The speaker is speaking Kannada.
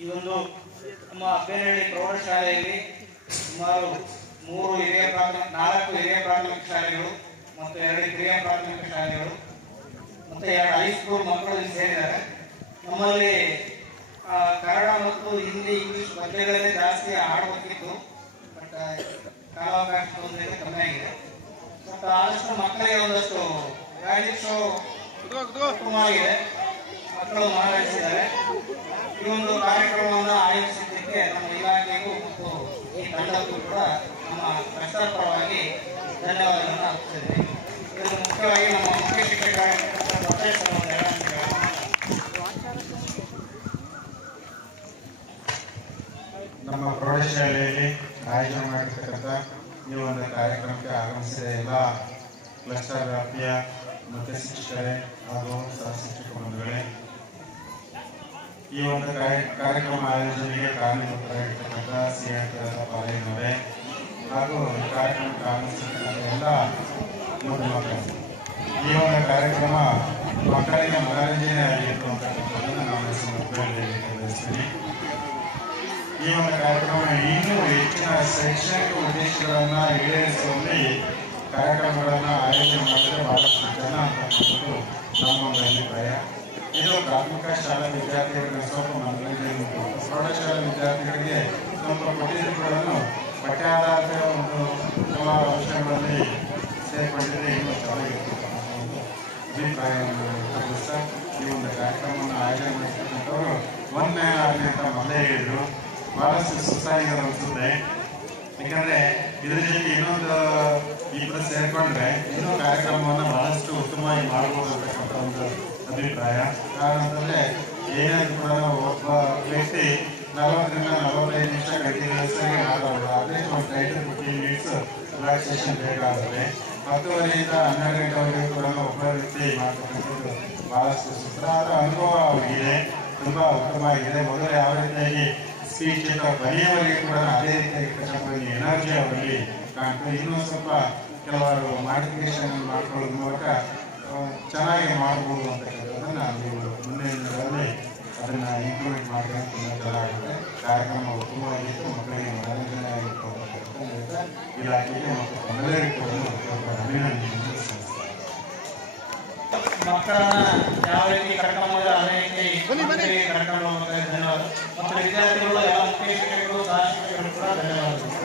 ಈ ಒಂದು ನಮ್ಮ ಬೇನಹಳ್ಳಿ ಪ್ರೌಢಶಾಲೆಯಲ್ಲಿ ಸುಮಾರು 4 ಹಿರಿಯ ಪ್ರಾಥಮಿಕ ಶಾಲೆಗಳು ಮತ್ತು 2 ಕಿರಿಯ ಪ್ರಾಥಮಿಕ ಶಾಲೆಗಳು ಮತ್ತು 2 ಹೈಸ್ಕೂಲ್ ಮಕ್ಕಳು ಸೇರಿದ್ದಾರೆ. ನಮ್ಮಲ್ಲಿ ಕನ್ನಡ ಮತ್ತು ಹಿಂದಿ ಇಂಗ್ಲಿಷ್ ಪದ್ಯಗಳನ್ನೇ ಜಾಸ್ತಿ ಆಡಬೇಕಿತ್ತು. ಬಟ್ ಕಾಲಾವಕಾಶ ತೊಂದರೆ ಕಮ್ಮಿ ಆಗಿದೆ. ಬಟ್ ಆದಷ್ಟು ಮಕ್ಕಳಿಗೆ ಒಂದಷ್ಟು ಮ್ಯಾಜಿಕ್ ಶೋ ಉತ್ತಮವಾಗಿದೆ, ಮಕ್ಕಳು ಮನರಂಜಿಸಿದ್ದಾರೆ. ಈ ಒಂದು ಕಾರ್ಯಕ್ರಮವನ್ನು ಆಯೋಜಿಸಿದ್ದಕ್ಕೆ ನಮ್ಮ ಇಲಾಖೆಗೂ ಮತ್ತು ಈ ತಂಡಕ್ಕೂ ಕೂಡ ನಮ್ಮ ಪ್ರಚಾರ ಪರವಾಗಿ ಧನ್ಯವಾದಗಳನ್ನು ಅರ್ಪಿಸಿದ್ದೇವೆ. ಇದನ್ನು ಮುಖ್ಯವಾಗಿ ನಮ್ಮ ಮುಖ್ಯ ಶಿಕ್ಷಕರ ನಮ್ಮ ಪ್ರೌಢಶಾಲೆಯಲ್ಲಿ ಆಯೋಜನೆ ಮಾಡಿರ್ತಕ್ಕಂಥ ಈ ಒಂದು ಕಾರ್ಯಕ್ರಮಕ್ಕೆ ಆಗಮಿಸಿದ ಎಲ್ಲ ಕ್ಲಸ್ಟರ್ ವ್ಯಾಪ್ತಿಯ ಮುಖ್ಯ ಶಿಕ್ಷಕರೇ ಹಾಗೂ ಸಹ ಶಿಕ್ಷಕ ಬಂಧುಗಳೇ, ಈ ಒಂದು ಕಾರ್ಯಕ್ರಮ ಆಯೋಜನೆಗೆ ಕಾರಣೀಭೂತರಾಗಿರ್ತಕ್ಕಂಥ ಶ್ರೀಮಂತ ಪಾಲಯ್ಯನವರೇ ಹಾಗೂ ಈ ಕಾರ್ಯಕ್ರಮಕ್ಕೆ ಆಗಮಿಸಿರ್ತಕ್ಕಂಥ ಎಲ್ಲ ಮಕ್ಕಳು, ಈ ಒಂದು ಕಾರ್ಯಕ್ರಮ ಮಕ್ಕಳಿಗೆ ಮನರಂಜನೆ ಆಗಿತ್ತು ಅಂತಕ್ಕಂಥದ್ದನ್ನು ನಾನು ಬಯಸ್ತೀನಿ. ಈ ಒಂದು ಕಾರ್ಯಕ್ರಮ ಇನ್ನೂ ಹೆಚ್ಚಿನ ಶೈಕ್ಷಣಿಕ ಉದ್ದೇಶಗಳನ್ನು ಈಡೇರಿಸುವಲ್ಲಿ ಕಾರ್ಯಕ್ರಮಗಳನ್ನು ಆಯೋಜನೆ ಮಾಡಿದರೆ ಬಹಳಷ್ಟು ಜನ ಅಂತಕ್ಕಂಥದ್ದು ನಮ್ಮ ಒಂದು ಅಭಿಪ್ರಾಯ. ಇದು ಪ್ರಾಥಮಿಕ ಶಾಲಾ ವಿದ್ಯಾರ್ಥಿಗಳಿಗೆ ಸ್ವಲ್ಪ ಮನರಂಜನೆ ಉಂಟು, ಪ್ರೌಢಶಾಲಾ ವಿದ್ಯಾರ್ಥಿಗಳಿಗೆ ಸ್ವಲ್ಪ ಕೊಟ್ಟಿದ್ದುಗಳನ್ನು ಪಠ್ಯಾಧಾರದ ಒಂದು ಕೆಲವು ಅಂಶಗಳಲ್ಲಿ ಸೇರ್ಪಡಿಸಿದರೆ ಇನ್ನೂ ಚೆನ್ನಾಗಿರ್ತಕ್ಕಂಥ ಒಂದು ಅಭಿಪ್ರಾಯವನ್ನು ವ್ಯಕ್ತಪಡಿಸ್ತಾ ಈ ಒಂದು ಕಾರ್ಯಕ್ರಮವನ್ನು ಆಯೋಜನೆ ಮಾಡಿರ್ತಕ್ಕಂಥವರು 1ನೇ 6ನೇ ಅಂತ ಮೊದಲೇ ಹೇಳಿದರು. ಬಹಳಷ್ಟು ಸುಸ್ತಾಗಿ ಅನಿಸುತ್ತೆ. ಯಾಕಂದ್ರೆ ಇದ್ರ ಜೊತೆ ಇನ್ನೊಂದು ಇಬ್ಬರು ಸೇರ್ಕೊಂಡ್ರೆ ಇನ್ನೂ ಕಾರ್ಯಕ್ರಮವನ್ನು ಬಹಳಷ್ಟು ಉತ್ತಮವಾಗಿ ಮಾಡ್ಬೋದು ಅಂತಕ್ಕಂಥ ಒಂದು ಅಭಿಪ್ರಾಯ. ಕಾರಣ ಅಂತಂದ್ರೆ ಏನಾದ್ರು ಕೂಡ ಒಬ್ಬ ವ್ಯಕ್ತಿ 40ರಿಂದ 45 ನಿಮಿಷ ಕಂಟಿನ್ಯೂಸ್ಸಾಗಿ ಮಾತಾಡೋದು, ಅಟ್ಲೀಸ್ಟ್ ಒಂದು 10-15 ಮಿನಿಟ್ಸ್ ರಿಲ್ಯಾಕ್ಸೇಷನ್ ಬೇಕಾಗುತ್ತೆ. 10:30ರಿಂದ 12 ಗಂಟೆವರೆಗೂ ಕೂಡ ಒಬ್ಬ ವ್ಯಕ್ತಿ ಮಾಡ್ತಕ್ಕಂಥದ್ದು ಬಹಳಷ್ಟು ಸುಸ್ತಾದ ಅನುಭವ ಅವರಿಗೆ ತುಂಬಾ ಉತ್ತಮವಾಗಿದೆ. ಮೊದಲು ಯಾವ ರೀತಿಯಾಗಿ ಸ್ಪೀಚ್ ಬರೆಯುವವರೆಗೆ ಕೂಡ ಅದೇ ರೀತಿಯಾಗಿರ್ತಕ್ಕಂಥ ಎನರ್ಜಿ ಅವರಲ್ಲಿ ಕಾಣ್ತದೆ. ಇನ್ನೂ ಸ್ವಲ್ಪ ಕೆಲವರು ಮಾಡಿಫಿಕೇಶನ್ ಮಾಡ್ಕೊಳ್ಳೋದ್ರ ಮೂಲಕ ಚೆನ್ನಾಗಿ ಮಾಡ್ಬೋದು ಅಂತಕ್ಕಂಥದ್ದನ್ನು ನೀವು ಮುಂದಿನ ದಿನಗಳಲ್ಲಿ ಅದನ್ನು ಇಂಪ್ಲಿಮೆಂಟ್ ಮಾಡಿದ್ರೆ ತುಂಬ ಚೆನ್ನಾಗುತ್ತೆ. ಕಾರ್ಯಕ್ರಮ ಉತ್ತಮವಾಗಿತ್ತು, ಮಕ್ಕಳಿಗೆ ಮನರಂಜನೆ ಆಗಿತ್ತು ಅಂತಕ್ಕಂಥ ಇಲಾಖೆಗೆ ಮತ್ತು ತಮ್ಮೆಲ್ಲರಿಗೂ ಅಭಿನಂದನೆಯನ್ನು ಸಲ್ಲಿಸ್ತಾರೆ. ಮಕ್ಕಳನ್ನ ಯಾವ ರೀತಿ ಕರ್ಕೊಂಡು ಹೋದ್ರೆ ಅದೇ ರೀತಿ ಕರ್ಕೊಂಡು ಹೋಗ್ತಾರೆ. ಧನ್ಯವಾದ. ಮತ್ತು ವಿದ್ಯಾರ್ಥಿಗಳು ಎಲ್ಲ ಮುಖ್ಯ ಶಿಕ್ಷಕರು ಸಹ ಶಿಕ್ಷಕರು ಕೂಡ ಧನ್ಯವಾದಗಳು.